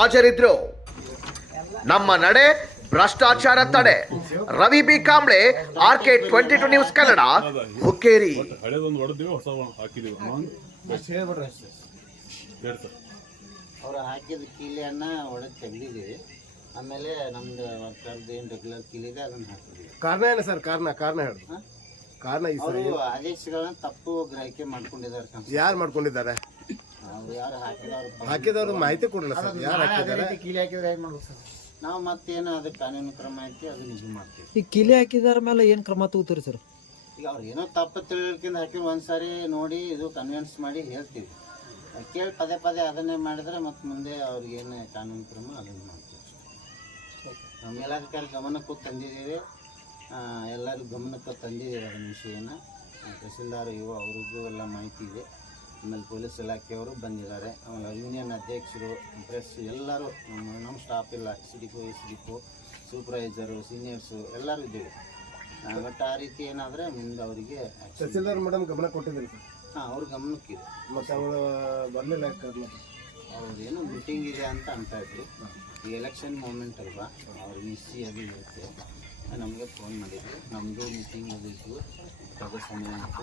ಹಾಜರಿದ್ರು. ನಮ್ಮ ನಡೆ ಭ್ರಷ್ಟಾಚಾರ ತಡೆ. Ravi B Kamble R K twenty two news Kannada Hukkeri. ಹಾಕಿದೀವಿ ಅವ್ರು ಹಾಕಿದ ಕೀಲಿಯನ್ನ ಒಳಗೆ ತೆಗ್ದಿದ್ದೀವಿ. ಆಮೇಲೆ ನಮ್ದು ವರ್ಕರ್ದು ಏನು ರೆಗ್ಯುಲರ್ ಕೀಲಿದೆ ಅದನ್ನ ಹಾಕಿದ್ದೀವಿ. ಕಾರಣ ಏನು ಸರ್ ಕಾರಣ ಕಾರಣ ಹೇಳಿ ಕಾರಣ ಈ ಸರ್ ಆದೇಶಗಳನ್ನ ತಪ್ಪು ಗ್ರಹಿಕೆ ಮಾಡ್ಕೊಂಡಿದ್ದಾರೆ ಯಾರು ಮಾಡ್ಕೊಂಡಿದ್ದಾರೆ? ಹಾಕಿದವ್ರು ಹಾಕಿದವ್ರು ಮಾಹಿತಿ ಕೊಡಲ್ಲ ಸರ್. ಯಾರು ಹಾಕಿದ್ದಾರೆ? ನಾವು ಮತ್ತೇನು ಅದಕ್ಕೆ ಕಾನೂನು ಕ್ರಮ ಐತಿ ಅದನ್ನ ಇದು ಮಾಡ್ತೀವಿ. ಈ ಕಿಲೆ ಹಾಕಿದಾರ ಮೇಲೆ ಏನು ಕ್ರಮ ತಗೋತೀರಿ ಸರ್? ಈಗ ಅವ್ರು ಏನೋ ತಪ್ಪು ತಿಳುವಳಿಕೆಯಿಂದ ಹಾಕಿ ಒಂದ್ಸಾರಿ ನೋಡಿ ಇದು ಕನ್ವಿನ್ಸ್ ಮಾಡಿ ಹೇಳ್ತೀವಿ. ಅದ್ ಕೇಳಿ ಪದೇ ಪದೇ ಅದನ್ನೇ ಮಾಡಿದ್ರೆ ಮತ್ತೆ ಮುಂದೆ ಅವ್ರಿಗೆ ಏನು ಕಾನೂನು ಕ್ರಮ ಅದನ್ನು ಮಾಡ್ತೀವಿ ನಮ್ಮ ನಾವು ಮೇಲಾಧಿಕಾರಿ ಗಮನಕ್ಕೂ ತಂದಿದ್ದೀವಿ. ಆ, ಎಲ್ಲರೂ ಗಮನಕ್ಕೆ ತಂದಿದ್ದೀವಿ ಅದನ್ನ ವಿಷಯನ. ತಹಸೀಲ್ದಾರ್ ಇವ ಅವ್ರಿಗೂ ಎಲ್ಲ ಮಾಹಿತಿ ಇದೆ. ಆಮೇಲೆ ಪೊಲೀಸ್ ಇಲಾಖೆಯವರು ಬಂದಿದ್ದಾರೆ. ಆಮೇಲೆ ಯೂನಿಯನ್ ಅಧ್ಯಕ್ಷರು ಪ್ರೆಸ್ ಎಲ್ಲರೂ ನಮ್ಮ ಸ್ಟಾಫ್ ಇಲ್ಲ ಸಿ ಡಿ ಪೋ ಎಸ್ ಡಿ ಪೋ ಸೂಪರ್ವೈಸರು ಸೀನಿಯರ್ಸು ಎಲ್ಲರೂ ಇದ್ದೀವಿ. ಬಟ್ ಆ ರೀತಿ ಏನಾದರೆ ಮುಂದೆ ಅವರಿಗೆ ತಹಸೀಲ್ದಾರ್ ಮೇಡಮ್ ಗಮನ ಕೊಟ್ಟಿದ್ದೀನಿ ಸರ್? ಹಾಂ ಅವ್ರ ಗಮನಕ್ಕಿದೆ ಮತ್ತು ಅವರು ಬರಲಿಲ್ಲ ಏನು ಮೀಟಿಂಗ್ ಇದೆ ಅಂತ ಅಂತ ಇದ್ರು. ಈ ಎಲೆಕ್ಷನ್ ಮೂಮೆಂಟ್ ಅಲ್ವಾ ಅವ್ರ ಮಿಸ್ಸಿ ಅದು ಇರುತ್ತೆ. ನಮಗೆ ಫೋನ್ ಮಾಡಿದ್ರು. ನಮ್ಮದು ಮೀಟಿಂಗ್ ಅದು ಇತ್ತು ಸಮಯ ಅಂತ.